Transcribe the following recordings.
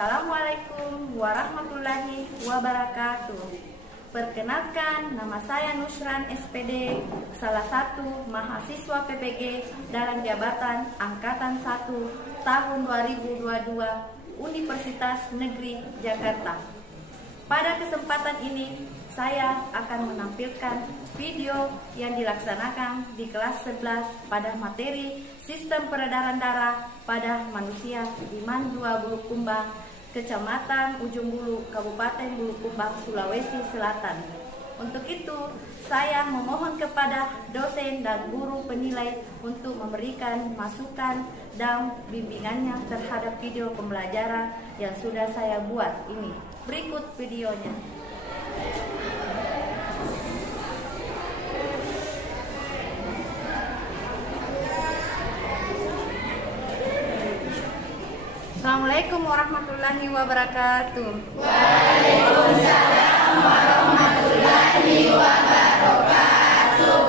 Assalamualaikum warahmatullahi wabarakatuh. Perkenalkan, nama saya Nusran SPD, salah satu mahasiswa PPG dalam jabatan Angkatan 1 tahun 2022 Universitas Negeri Jakarta. Pada kesempatan ini, saya akan menampilkan video yang dilaksanakan di kelas 11 pada materi Sistem Peredaran Darah pada Manusia di Man 2 Bulukumba, Kecamatan Ujung Bulu, Kabupaten Bulukumba, Sulawesi Selatan. Untuk itu, saya memohon kepada dosen dan guru penilai untuk memberikan masukan dan bimbingannya terhadap video pembelajaran yang sudah saya buat ini. Berikut videonya. Assalamualaikum warahmatullahi wabarakatuh. Waalaikumsalam warahmatullahi wabarakatuh.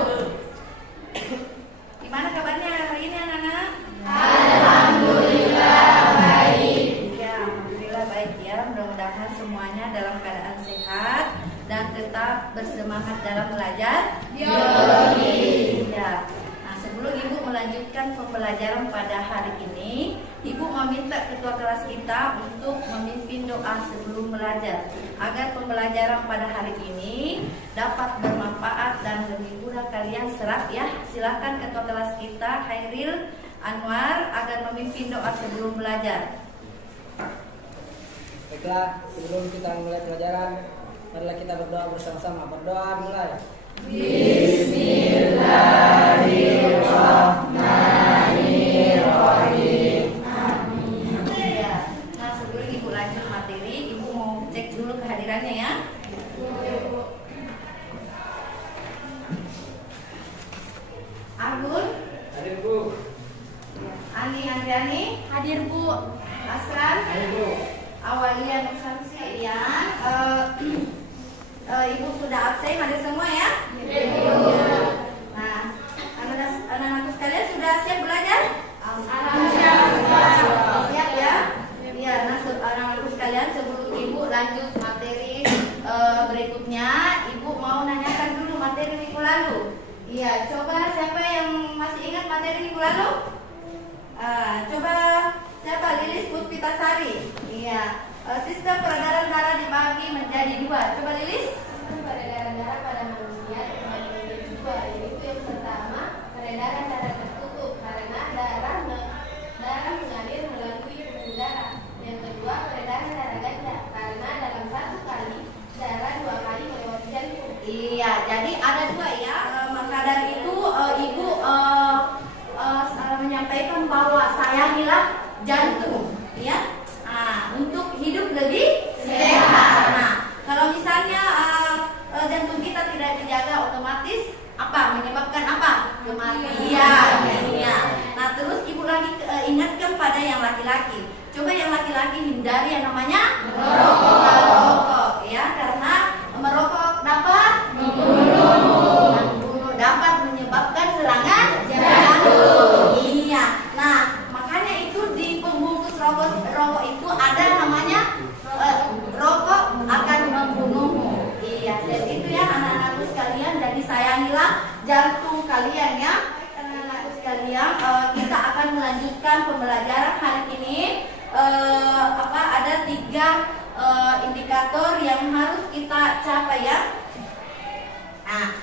Gimana kabarnya hari ini anak-anak? Alhamdulillah baik. Ya, alhamdulillah baik ya. Mudah-mudahan semuanya dalam keadaan sehat dan tetap bersemangat dalam belajar biologi. Ya. Nah, sebelum Ibu melanjutkan pembelajaran pada hari ini, Ibu meminta ketua kelas kita untuk memimpin doa sebelum belajar agar pembelajaran pada hari ini dapat bermanfaat dan menghibur kalian serap ya. Silakan ketua kelas kita Khairil Anwar agar memimpin doa sebelum belajar. Baiklah, sebelum kita mulai pelajaran, marilah kita berdoa bersama-sama. Berdoa mulai. Bismillahirrahmanirrahim. Nah, sebelum Ibu lanjut materi, Ibu mau cek dulu kehadirannya ya. Agun, Hadir Bu. Ani Andriani, hadir Bu. Asran, Hadir Bu. Awalia Nursansi, ya. Ibu sudah absen, hadir semua ya? Ya. Nah, anak-anak sekalian sudah siap belajar? Siap ya? Iya, nah anak-anak sekalian sebelum Ibu lanjut materi berikutnya, Ibu mau nanyakan dulu materi minggu lalu. Iya, coba siapa yang masih ingat materi minggu lalu? Coba siapa? Lilis Puspitasari. Iya, sistem peredaran darah dibagi menjadi dua. Coba Lilis. Sistem peredaran darah pada manusia terbagi menjadi dua, yaitu yang pertama peredaran darah tertutup karena darah mengalir melalui pembuluh darah. Yang kedua peredaran darah ganda karena dalam satu kali darah dua kali melewati jantung. Iya, jadi ada dua ya. Maka dari itu Ibu menyampaikan bahwa sayangilah jantung, ya. Nah, untuk hidup lebih sehat. Nah, kalau misalnya jantung kita tidak dijaga, otomatis apa? Menyebabkan apa? Kematian. Iya. Nah, terus Ibu lagi ingatkan pada yang laki-laki. Coba yang laki-laki hindari yang namanya merokok, ya, karena merokok dapat membunuh, dapat menyebabkan serangan jantung. Iya. Nah, makanya itu di pembungkus rokok itu ada namanya rokok akan membunuhmu. Iya, jadi itu ya anak-anakku sekalian, jadi sayangilah jantung kalian ya. Anak-anakku sekalian, kita akan melanjutkan pembelajaran hari ini. Ada 3 indikator yang harus kita capai ya. Nah,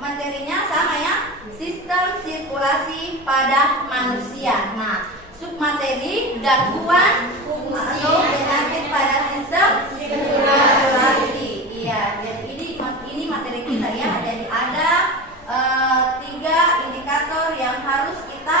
materinya sama ya, sistem sirkulasi pada manusia. Nah, submateri gangguan atau penyakit pada sistem sirkulasi. Iya, jadi ini materi kita ya. Jadi ada 3 indikator yang harus kita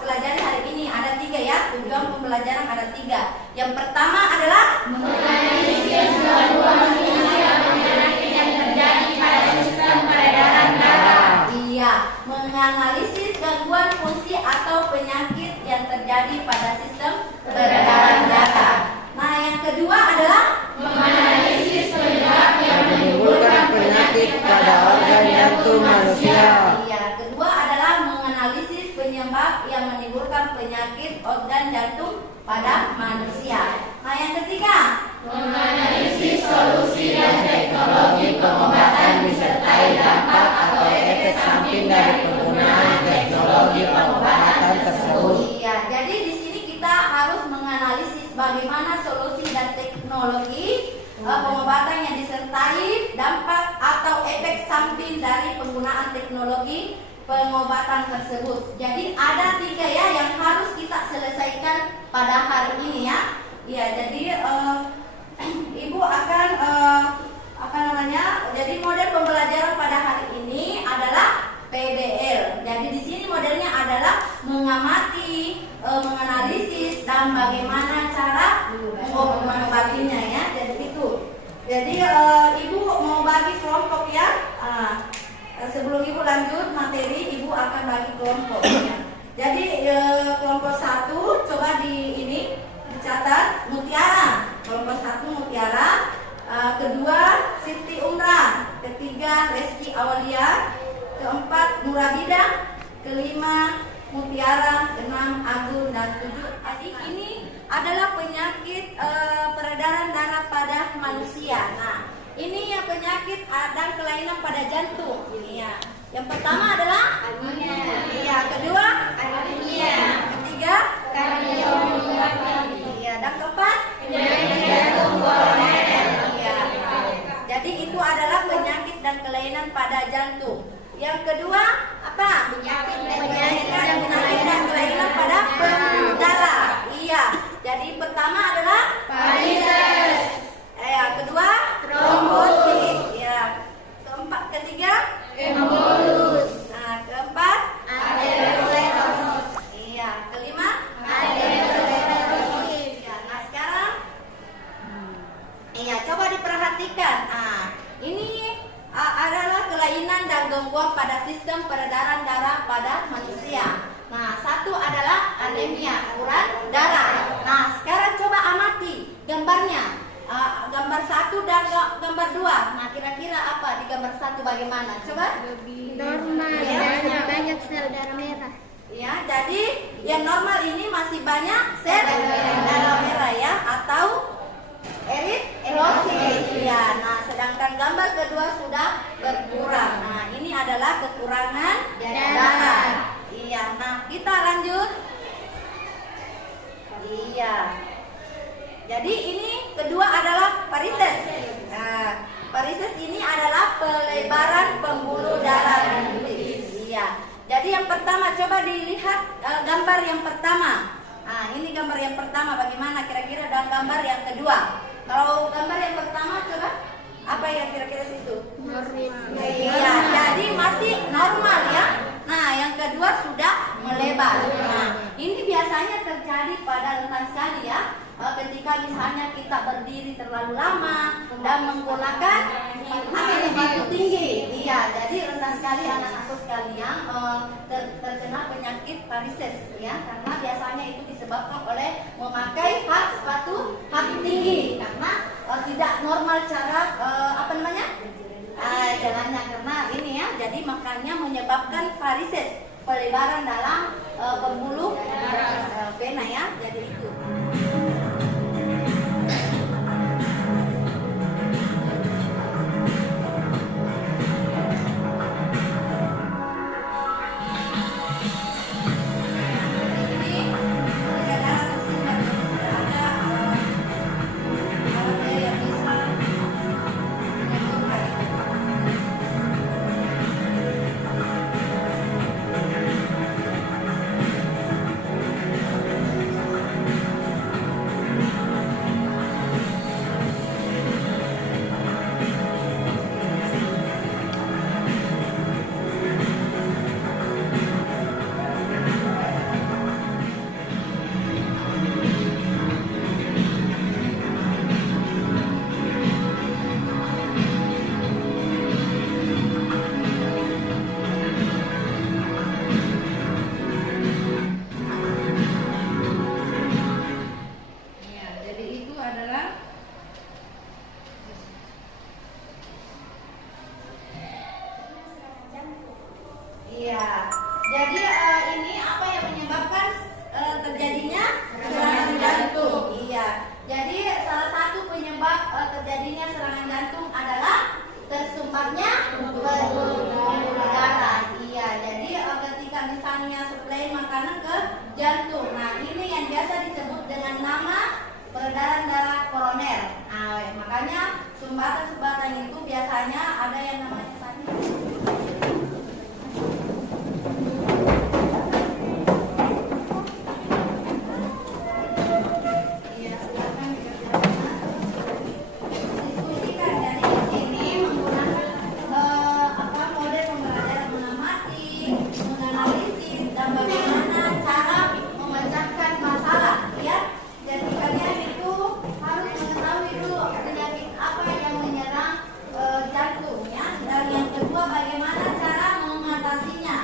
pelajari hari ini. Ada 3 ya, tujuan pembelajaran ada 3. Yang pertama adalah Menganalisis gangguan fungsi atau penyakit yang terjadi pada sistem peredaran darah. Iya, menganalisis gangguan fungsi atau penyakit yang terjadi pada sistem peredaran darah. Nah, yang kedua adalah Menganalisis penyebab yang Menimbulkan penyakit pada organ jantung manusia. Iya, kedua adalah menganalisis penyebab yang menimbulkan penyakit organ jantung jantung pada manusia. Nah, yang ketiga, menganalisis solusi dan teknologi pengobatan disertai dampak atau efek samping dari penggunaan teknologi pengobatan tersebut. Iya, jadi di sini kita harus menganalisis bagaimana solusi dan teknologi pengobatan yang disertai dampak atau efek samping dari penggunaan teknologi pengobatan tersebut. Jadi ada 3 ya yang harus kita selesaikan pada hari ini ya. Ya, jadi Ibu akan jadi model pembelajaran pada hari ini adalah PDL. Jadi di sini modelnya adalah mengamati, menganalisis dan bagaimana cara mengobatinya ya. Jadi itu. Jadi Ibu mau bagi kelompok ya. Sebelum Ibu lanjut materi, Ibu akan bagi kelompok ya. Jadi kelompok 1 coba dicatat Mutiara. Kelompok 1 Mutiara, kedua Siti Umrah, ketiga Reski Awalia, keempat Nurabida, kelima Mutiara, keenam Agung, dan 7 Adik. Ini adalah penyakit peredaran darah pada manusia. Nah, ini yang penyakit dan kelainan pada jantung. Iya. Yang pertama adalah anemia. Iya, kedua anemia. Ketiga kardiomiopati. Iya, dan keempat penyakit jantung koroner. Iya. Jadi itu adalah penyakit dan kelainan pada jantung. Yang kedua apa? Penyakit dan kelainan pada pembuluh darah. Iya. Jadi pertama adalah varises. Kedua trombosit. Ya. Ketiga embolus. Nah, keempat ateroskletosis. Iya. Kelima ateroskletosis. Ya. Nah, sekarang coba diperhatikan. Nah, ini adalah kelainan dan gangguan pada sistem peredaran darah pada manusia. Nah, satu adalah anemia, kurang darah. Nah, sekarang coba amati gambarnya. Gambar 1 dan gambar 2. Nah, kira-kira apa di gambar 1 bagaimana? Coba. Normal, Ya. banyak sel darah merah. Ya, jadi yang normal ini masih banyak sel darah merah ya, atau eritrosit. Ya, nah sedangkan gambar kedua sudah berkurang. Nah, ini adalah kekurangan darah. Iya, nah kita lanjut. Iya. Jadi ini kedua adalah varises. Nah, varises ini adalah pelebaran pembuluh darah betis. Iya. Jadi yang pertama coba dilihat gambar yang pertama. Nah, ini gambar yang pertama bagaimana kira-kira dan gambar yang kedua. Kalau gambar yang pertama coba apa yang kira-kira situ? Normal. Iya, jadi masih normal ya. Nah, yang kedua sudah melebar. Nah, ini biasanya terjadi pada rentan sekali ya. Ketika misalnya kita berdiri terlalu lama dan menggunakan sepatu tinggi. Iya, jadi rentan sekali anak-anakku sekalian terkena penyakit varises ya, karena biasanya itu disebabkan oleh memakai sepatu kaki tinggi karena tidak normal cara jalannya karena ini ya, jadi makanya menyebabkan varises, pelebaran dalam pembuluh vena ya, jadi itu. makanya sumbatan-sumbatan itu biasanya ada yang namanya tadi. Iya, silakan dikerjakan. Diskusikan dari sini menggunakan model pembelajaran mengamati, menganalisis, dan bagaimana cara memecahkan masalah. Ya, jadi kalian itu harus mengetahui dulu penyakit apa yang menyerang jantung, ya. Dan yang kedua, bagaimana cara mengatasinya.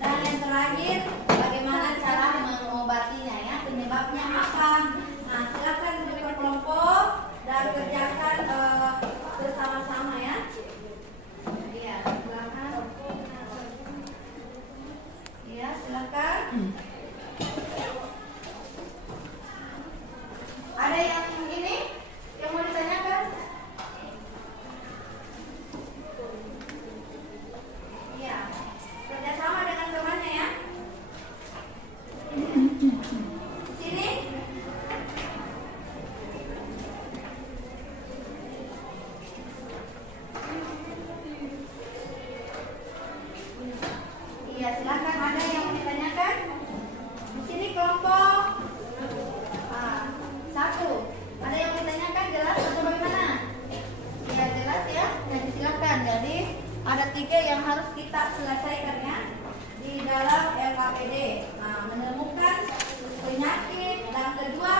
Dan yang terakhir, bagaimana cara mengobatinya, ya. Penyebabnya apa? Nah, silakan berkelompok dan kerjakan bersama-sama, ya. Iya, silakan. Iya, silakan. Ada yang ini yang mau ditanyakan? Iya, kerjasama dengan temannya, ya. Sini. Iya, silakan. Ada yang mau ditanyakan? Di sini kelompok. Satu. Ada yang mau ditanyakan, jelas atau bagaimana? Ya, jelas, ya. Jadi silakan. Jadi ada 3 yang harus kita selesaikan, ya, di dalam LKPD. Nah, menemukan penyakit, dan kedua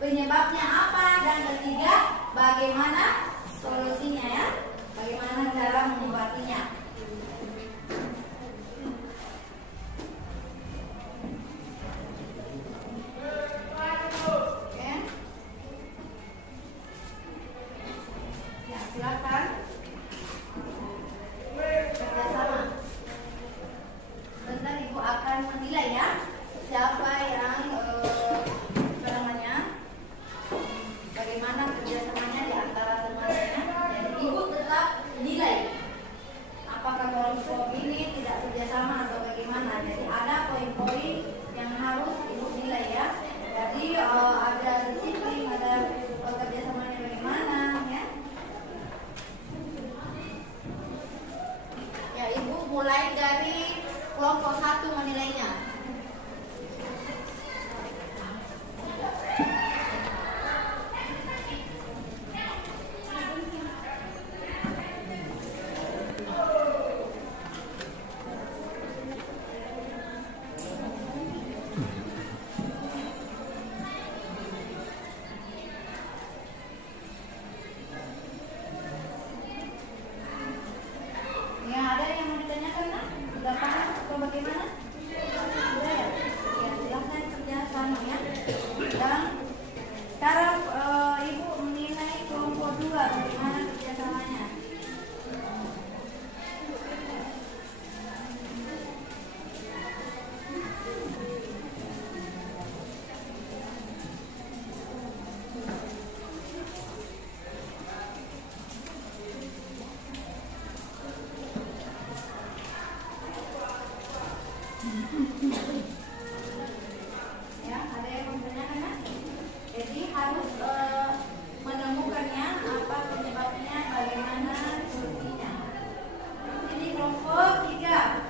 penyebabnya apa, dan ketiga bagaimana solusinya, ya. Bagaimana cara mengobatinya. Oke. Ya, silakan. Kerjasama. Bentar, Ibu akan menilai, ya, siapa yang bagaimana kerjasamanya di antara temannya. Jadi Ibu tetap nilai apakah kelompok ini tidak kerjasama atau bagaimana. Jadi ada poin-poin yang harus Ibu nilai, ya. Jadi ada disiplin, ada kerjasamanya bagaimana, ya. Ya, Ibu mulai dari kelompok 1 menilainya. Ya, ada yang mau ditanyakan, Nak? Sudah paham atau bagaimana? Sudah, ya? Ya, silahkan kerjasama, ya. Dan cara Ibu menilai kelompok 2 bagaimana kerjasamanya. Ya, ada yang mau ditanyakan, Nak? Jadi harus menemukannya, apa penyebabnya, bagaimana solusinya. Ini kelompok 3.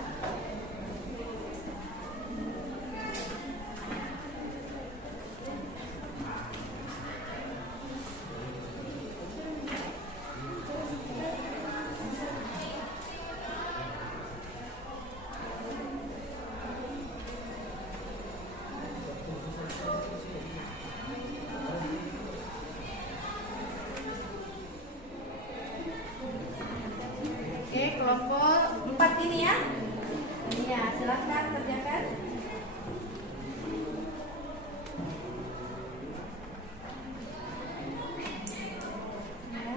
Oke, kelompok 4 ini, ya. Iya, silahkan kerjakan. Ya.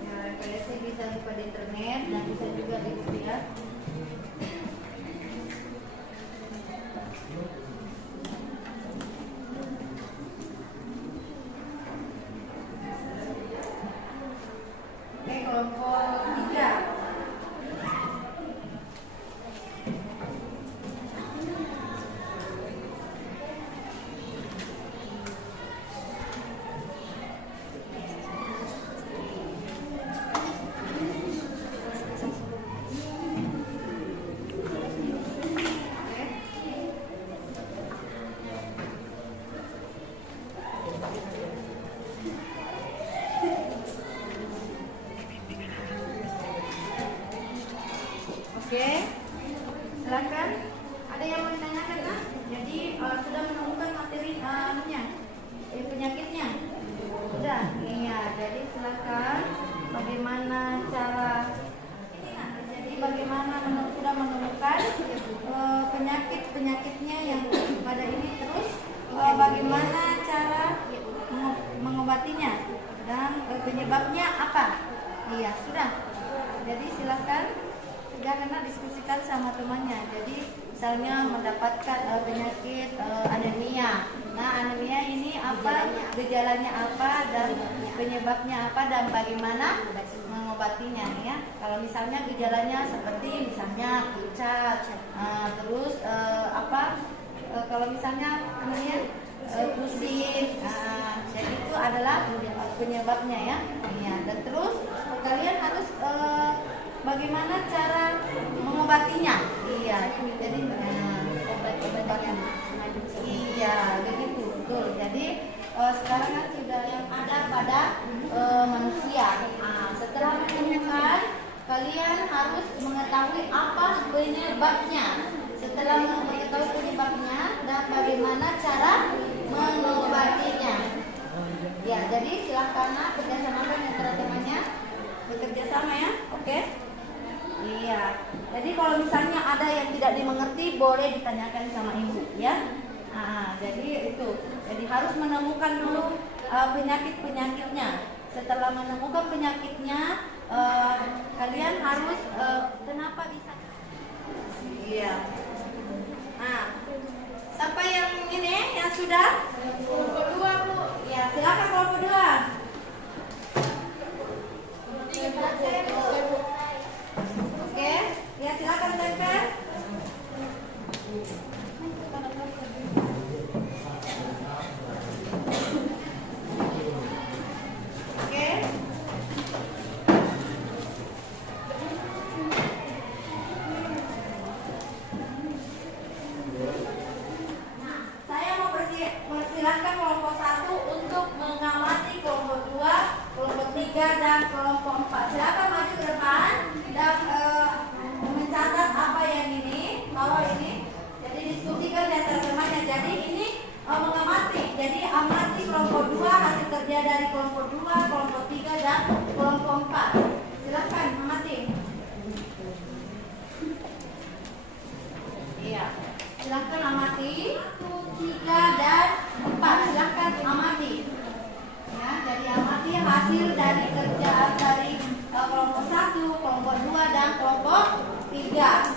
Ya, referensi bisa pada internet dan bisa juga dilihat. Oke, kelompok 3. Oke, silakan. Ada yang mau ditanyakan Kak? Jadi sudah menemukan materi penyakitnya? Sudah? Iya. Jadi silakan. Bagaimana cara? Jadi bagaimana sudah menemukan penyakitnya yang pada ini, terus bagaimana cara mengobatinya dan penyebabnya apa? Iya, sudah. Jadi silakan karena diskusikan sama temannya. Jadi misalnya mendapatkan penyakit anemia. Nah, anemia ini apa, gejalanya apa, dan penyebabnya apa, dan bagaimana mengobatinya ya. Kalau misalnya gejalanya seperti misalnya pucat, terus kalau misalnya kemudian pusing, jadi itu adalah penyebabnya ya. Iya, dan terus kalian harus bagaimana cara mengobatinya? Iya, jadi obat-obatan. Iya, begitu, betul. Jadi sekarang kan sudah yang ada pada manusia. Setelah menemukan, kalian harus mengetahui apa penyebabnya. Setelah mengetahui penyebabnya dan bagaimana cara mengobatinya. Ya, jadi silakan kerjasamakan antara temannya, bekerja sama ya, oke? Iya. Jadi kalau misalnya ada yang tidak dimengerti, boleh ditanyakan sama ibu, ya. Jadi itu. Jadi harus menemukan dulu penyakitnya. Setelah menemukan penyakitnya, kalian harus kenapa bisa? Iya. Siapa yang ini yang sudah? Kelompok 2 Bu. Ya, silakan kelompok 2. Oke, ya silakan tempel. Oke. Saya mau persilahkan kelompok 1 untuk mengamati kelompok 2, kelompok 3 dan kelompok 4. Silakan maju ke depan dan mencatat apa yang ini, bawah ini. Jadi diskusikan di antara temannya. Jadi ini mengamati. Jadi amati kelompok 2, hasil kerja dari kelompok 2, kelompok 3 dan kelompok 4. Silakan amati. Iya. Silakan amati 3 dan 4. Silakan amati. Ya, jadi amati hasil dari kerja dari kelompok 1, kelompok 2 dan kelompok 3.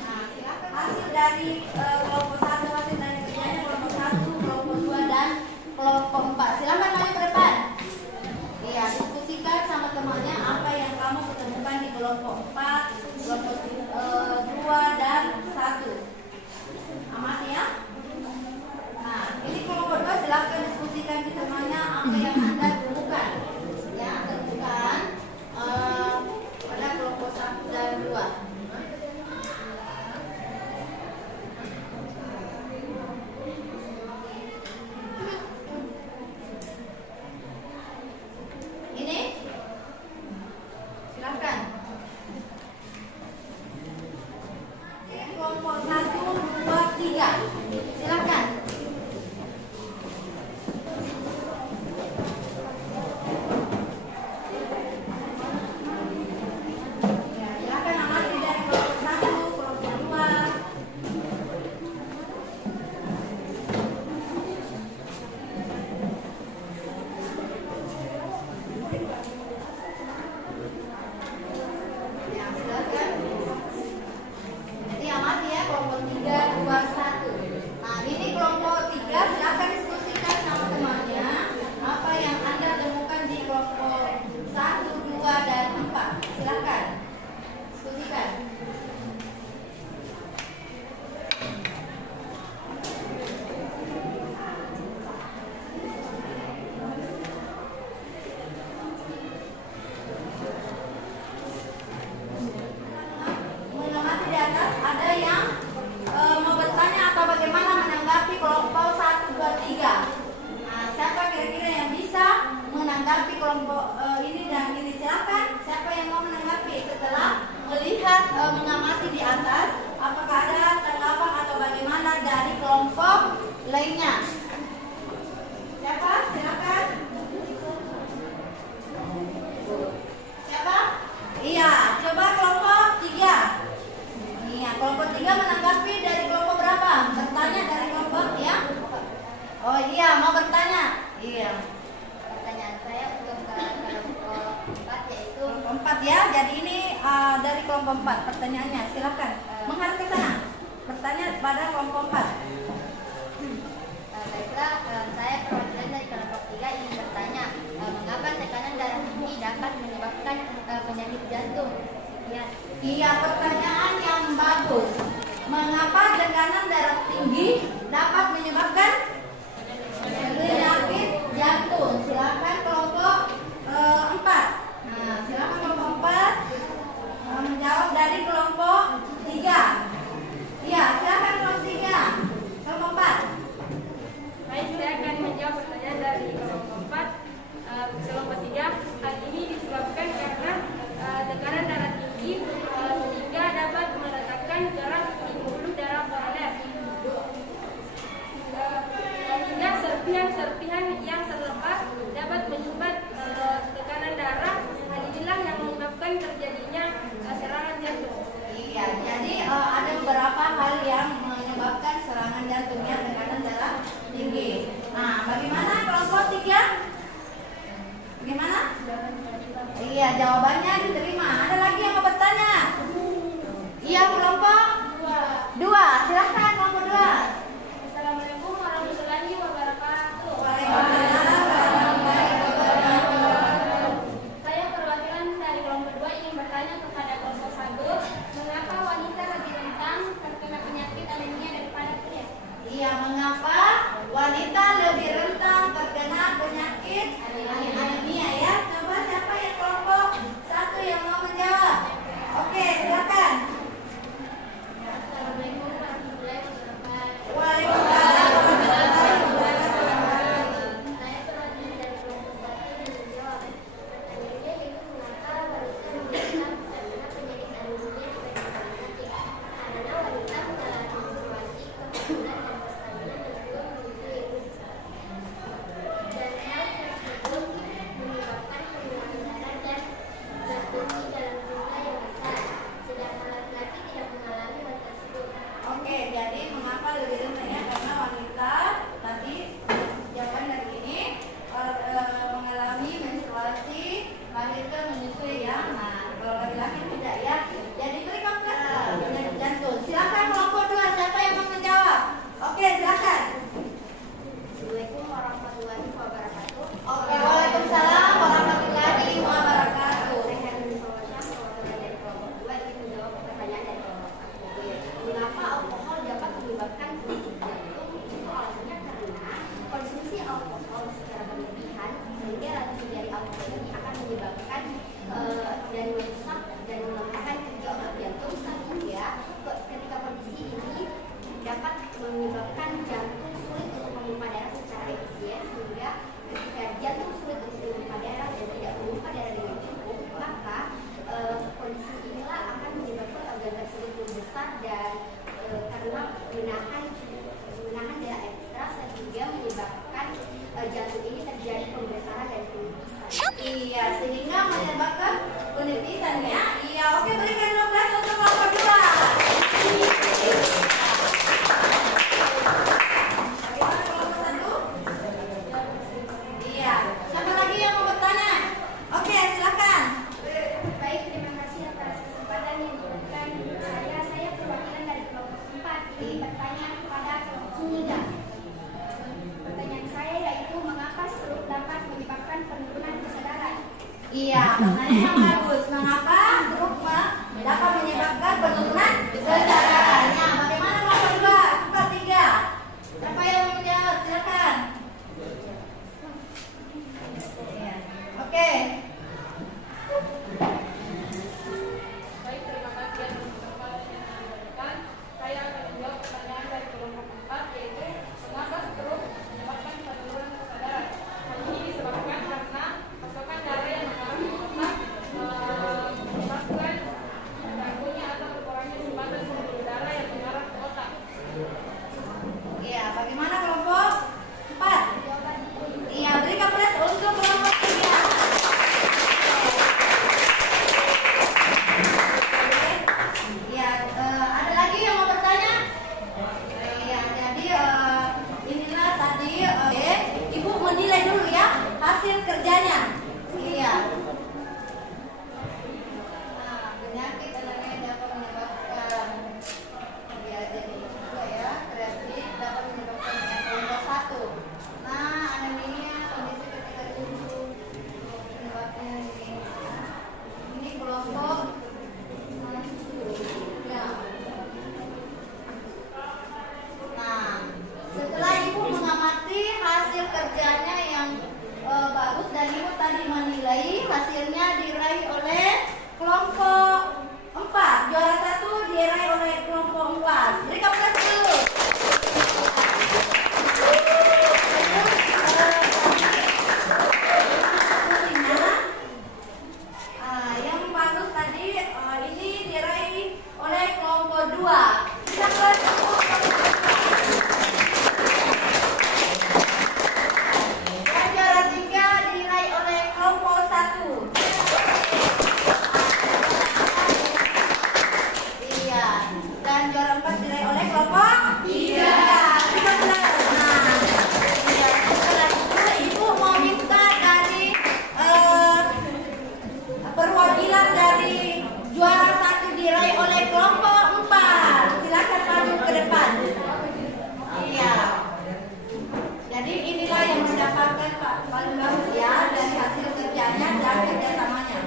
Nah, silakan hasil dari kelompok 1, hasil dari kerjanya kelompok 1, kelompok 2 dan kelompok 4. Silakan maju ke depan. Iya, diskusikan sama temannya apa yang kamu ketemukan di kelompok 4, kelompok 2 dan 1. Amati ya. Nah, ini kelompok 2 silakan diskusikan di temannya apa yang Anda temukan. Ya, temukan pada kelompok 1 dan 2. Ini silakan. Kelompok 1, 2, 3. Silakan. Ya, silakan amati dari kelompok 1, kelompok 2. Ya, silakan. Jadi amati ya kelompok 3, 2, 1. Nah, ini kelompok 3 silakan diskusikan sama temannya apa yang Anda temukan di kelompok 1, 2 dan 4. Silakan diskusikan. Mengamati di atas ada yang mau bertanya atau bagaimana menanggapi kelompok 1, 2, 3. Nah, siapa kira-kira yang bisa menanggapi kelompok ini dan ini? Silakan. Siapa yang mau menanggapi setelah melihat jadi ini dari kelompok 4 pertanyaannya. Silakan menghadap ke sana. Bertanya pada kelompok 4. Baiklah, saya perwakilan dari kelompok 3 ingin bertanya, mengapa tekanan darah tinggi dapat menyebabkan penyakit jantung? Ya. Iya, pertanyaan yang bagus. Mengapa tekanan darah tinggi dapat menyebabkan penyakit jantung? Silakan kelompok 4. Nah, silakan kelompok 4 menjawab dari kelompok 3. Iya, silakan kelompok 3. Kelompok 4. Baik, saya akan menjawab pertanyaan dari kelompok 4. Kelompok 3, hal ini disebabkan karena tekanan darah tinggi sehingga dapat meletakkan gerak di pembuluh darah koroner. Sehingga serpihan-serpihan yang terlepas dapat menyumbat tekanan darah. Hal inilah yang menyebabkan terjadinya serangan jantung. Iya, jadi ada beberapa hal yang menyebabkan serangan jantungnya tekanan darah tinggi. Nah, bagaimana kelompok 3? Bagaimana? Iya, jawabannya diterima. Ada lagi yang mau bertanya? Iya, kelompok 2. Silahkan kelompok 2. Assalamualaikum warahmatullahi wabarakatuh. Waalaikumsalam warahmatullahi wabarakatuh. Saya perwakilan dari kelompok 2 ingin bertanya kepada kelompok 1, mengapa wanita lebih rentan terkena penyakit anemia daripada pria? Iya, mengapa wanita lebih rentan terkena penyakit anemia ya? Coba siapa yang kelompok 1 yang mau menjawab? Oke, silakan. Assalamualaikum warahmatullahi wabarakatuh. Waalaikumsalam warahmatullahi wabarakatuh. Saya perwakilan dari kelompok 1 ingin menjawab. Pertanyaannya yaitu mengapa wanita menderita terkena penyakit anemia dibandingkan laki-laki? Karena wanita mengalami menstruasi, kebutuhan dan kestabilan sebelum menyusui. Dan hal tersebut menyebabkan pengurangan darah dan zat besi dalam jumlah yang besar. Sedangkan laki-laki tidak mengalami hal tersebut. Oke, jadi mengapa lebih rentan ya? Karena wanita tadi jawaban dari ini mengalami menstruasi, melahirkan, menyusui ya. Nah, kalau laki-laki tidak ya. Jadi berikan penyakit jantung. Silakan kelompok 2, siapa yang mau menjawab? Oke, silakan. Assalamualaikum warahmatullahi wabarakatuh. Oke, waalaikumsalam warahmatullahi wabarakatuh. Saya Herman Sawasya, perwakilan dari kelompok 2 ingin menjawab pertanyaan dari kelompok 1. Mengapa alkohol dapat menyebabkan penyakit jantung? Itu alasannya karena konsumsi alkohol secara berlebihan sehingga racun dari alkohol ini akan menyebabkan dan merusak dan melemahkan kerja otot jantung sehingga ketika kondisi ini dapat menyebabkan jantung sulit untuk memompa darah secara efisien sehingga ketika jantung sulit untuk memompa darah dan tidak memompa darah dengan cukup maka kondisi inilah akan menyebabkan organ tersebut membesar dan karena menahan darah ekstra sehingga menyebabkan jantung ini terjadi pembesaran dan penipisan. Iya, sehingga menyebabkan penipisan ya. Iya, oke, berikan 12 untuk kelompok 2. Bagaimana kelompok 1? Iya, siapa lagi yang mau bertanya? Oke, silakan. Baik, terima kasih atas kesempatan yang diberikan saya. Saya perwakilan dari kelompok 4 ini bertanya kepada kelompok 3. Pertanyaan saya yaitu mengapa stroke dapat menyebabkan penurunan kesadaran? Iya, pertanyaan yang bagus. Mengapa stroke dapat menyebabkan penurunan kesadarannya? Bagaimana kelompok 2? Kelompok 3. Siapa yang mau menjawab? Silakan. Oke. Baik, terima kasih atas kesempatan yang diberikan. Saya akan menjawab pertanyaan dari kelompok 4, yaitu mengapa stroke menyebabkan penurunan kesadaran. Hal ini disebabkan karena pasokan darah yang mengarah ke otak menyebabkan gangguannya atau tadi menilai, hasilnya diraih oleh kelompok 4. Juara 1 diraih oleh kelompok 4. Berikan aplaus dulu. Yang bagus tadi ini diraih oleh kelompok 2. Berikan aplaus dulu. Dan juara 3 diraih oleh kelompok 1. Iya. Dan juara 4 diraih oleh kelompok 3. Ibu mau minta dari perwakilan dari juara 1 diraih oleh kelompok 4. Silakan maju ke depan. Iya. Jadi inilah yang mendapatkan paling bagus ya dari hasil kerjanya dan kerjasamanya.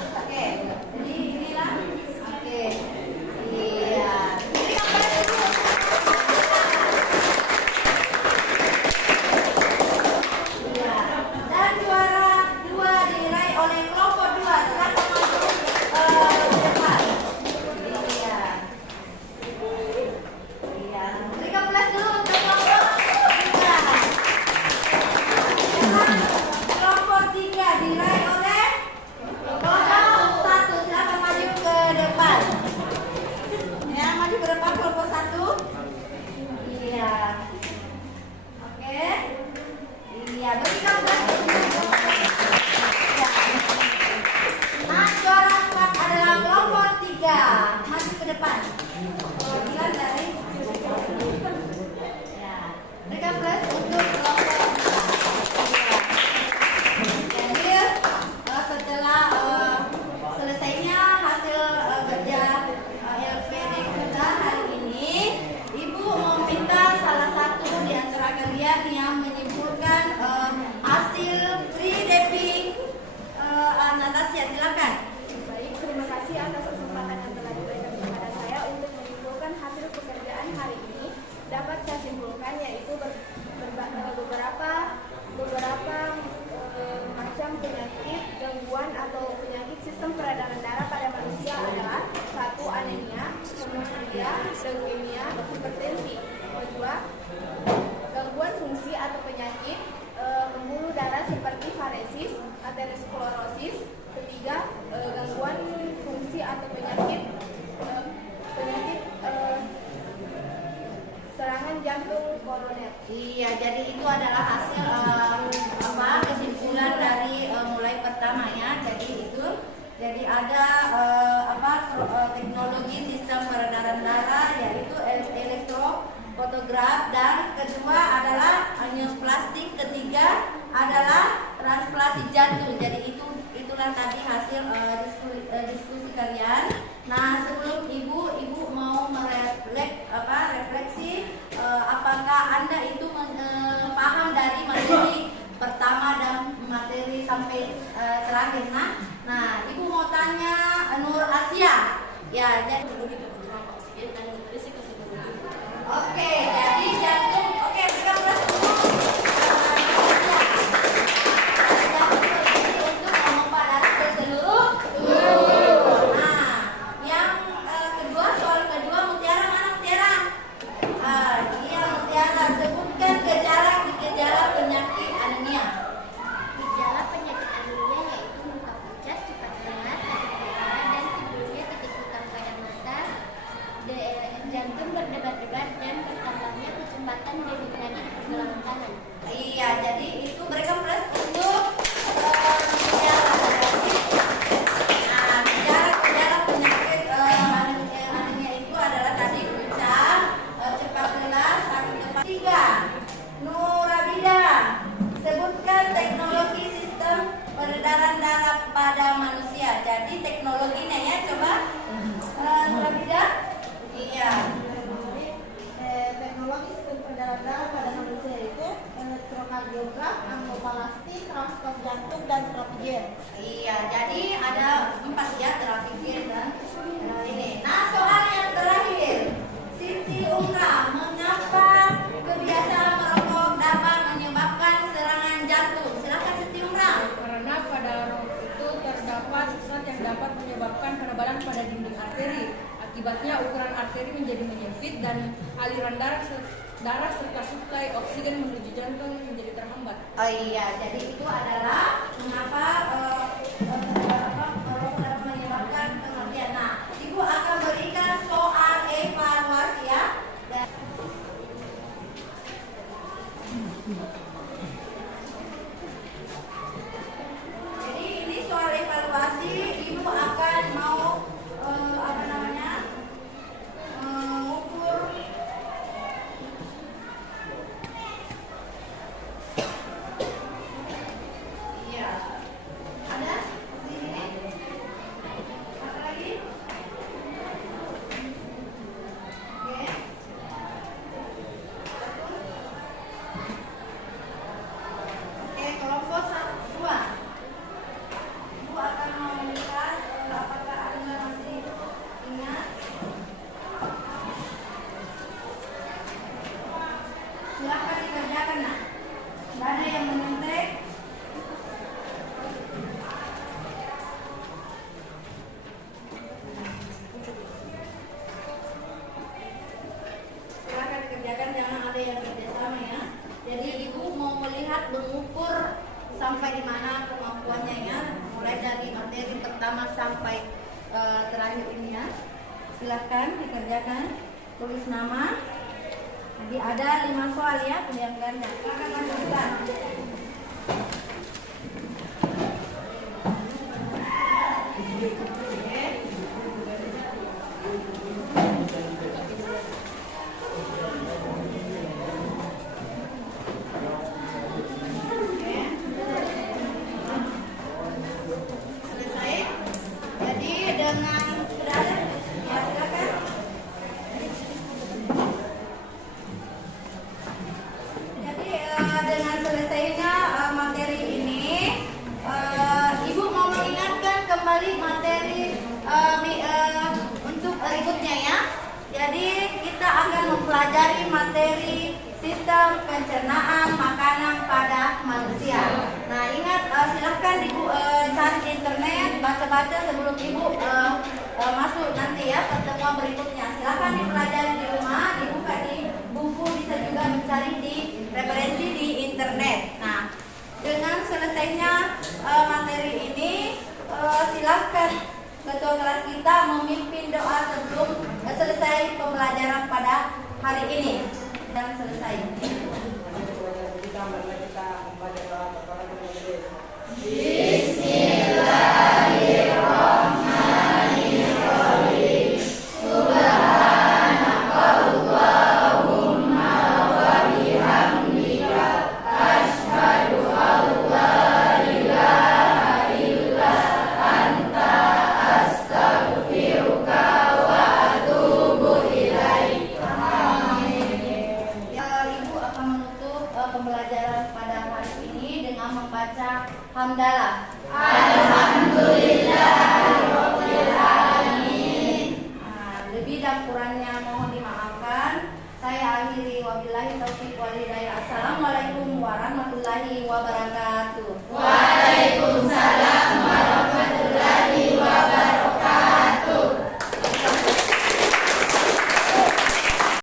Oke, jadi inilah. Oke, iya. Jadi kapan itu? Iya. Dan juara 2 diraih oleh kelompok 2. Silakan maju ke depan. Iya. Iya. Berikan aplaus dulu untuk kelompok 3. Kelompok 3 diraih oleh kelompok 1. Silakan maju ke depan. Ya, maju ke depan kelompok 1. Iya. Oke. Iya, berikan aplaus dulu. Ya. Nah, juara 4 adalah kelompok 3. Maju ke depan. Perwakilan dari ya. Berikan aplaus untuk kelompok 4. Jadi setelah selesainya hasil kerja LPD kita hari ini, Ibu mau minta salah satu di antara kalian yang menyimpulkan hasil 3DP Natasha, silakan. Baik, terima kasih atas kesempatan yang telah diberikan kepada saya untuk menyimpulkan hasil pekerjaan hari ini. Dapat saya simpulkan yaitu beberapa macam penyakit gangguan atau penyakit sistem peredaran darah pada manusia adalah 1. Anemia, hemofhilia, leukemia, hipertensi. 2. Gangguan fungsi atau penyakit pembuluh darah seperti varesis, aterosklerosis. 3. Gangguan fungsi atau penyakit serangan jantung koroner. Iya, jadi itu adalah hasil kesimpulan dari mulai pertamanya. Jadi ada teknologi sistem peredaran darah yaitu elektrofotograf, dan kedua adalah angioplastik, ketiga adalah transplantasi jantung. Jadi itulah tadi hasil diskusi kalian. Nah, sebelum ibu mau refleksi apakah Anda itu paham dari materi pertama dan materi sampai terakhir. Nah, ibu mau tanya Nur Asia. Ya, jadi oke, jadi jantung. Oke, kita mulai dulu. Jantung berfungsi untuk memompa darah ke seluruh tubuh. Nah, yang kedua, soal kedua, Mutiara mana Mutiara? Iya Mutiara, sebutkan gejala penyakit anemia. Gejala penyakit anemia yaitu muka pucat, cepat lemas, sakit kepala, dan tidurnya ketakutan pada mata, jantung berdebar-debar, dan bertambahnya kecepatan denyut nadi pergelangan tangan. Iya, jadi itu mereka plus untuk gejala. Nah, gejala penyakit anemia itu adalah tadi pucat, cepat lelah, sakit kepala. 3. Nurabida, sebutkan teknologi sistem peredaran darah pada manusia. Jadi teknologinya ya, coba Nurabida. Iya. Teknologi sistem peredaran darah pada manusia itu elektrokardiograf, angiopalastik, Akibatnya ukuran arteri menjadi menyempit dan aliran darah serta suplai oksigen menuju jantung menjadi terhambat. Oh iya, jadi itu adalah mengapa menyebabkan kematian. Nah, Ibu akan berikan soal evaluasi ya. Jadi ini soal evaluasi, Ibu akan mau mengukur iya. Ada di sini? Apa lagi? Oke. Oke, kelompok 2. Ibu akan mau melihat apakah Anda masih ingat. Silakan dikerjakan, nah. Tidak ada yang menyontek. Silakan dikerjakan, jangan ada yang kerjasama ya. Jadi Ibu mau melihat mengukur sampai di mana kemampuannya ya, mulai dari materi pertama sampai terakhir ini ya. Silakan dikerjakan, tulis nama. Jadi ada 5 soal ya, pilihan ganda. Silakan lanjutkan. Selesai. Jadi dengan sudah ada ya, silakan. Jadi dengan selesainya materi ini, Ibu mau mengingatkan kembali materi untuk berikutnya ya. Jadi kita akan mempelajari materi sistem pencernaan makanan pada manusia. Nah ingat, silahkan Ibu cari di internet, baca-baca sebelum Ibu masuk nanti ya pertemuan berikutnya. Silahkan dipelajari di rumah, dibuka di buku, bisa juga mencari di referensi di internet. Nah dengan selesainya materi ini, silahkan ketua kelas kita memimpin doa sebelum selesai pembelajaran pada hari ini dan selesai. Kita membaca doa kepada Tuhan. Ibu akan menutup pembelajaran pada hari ini dengan membaca hamdalah. Lebih dan kurangnya mohon dimaafkan. Saya akhiri, wabillahi taufiq wal hidayah. Assalamualaikum.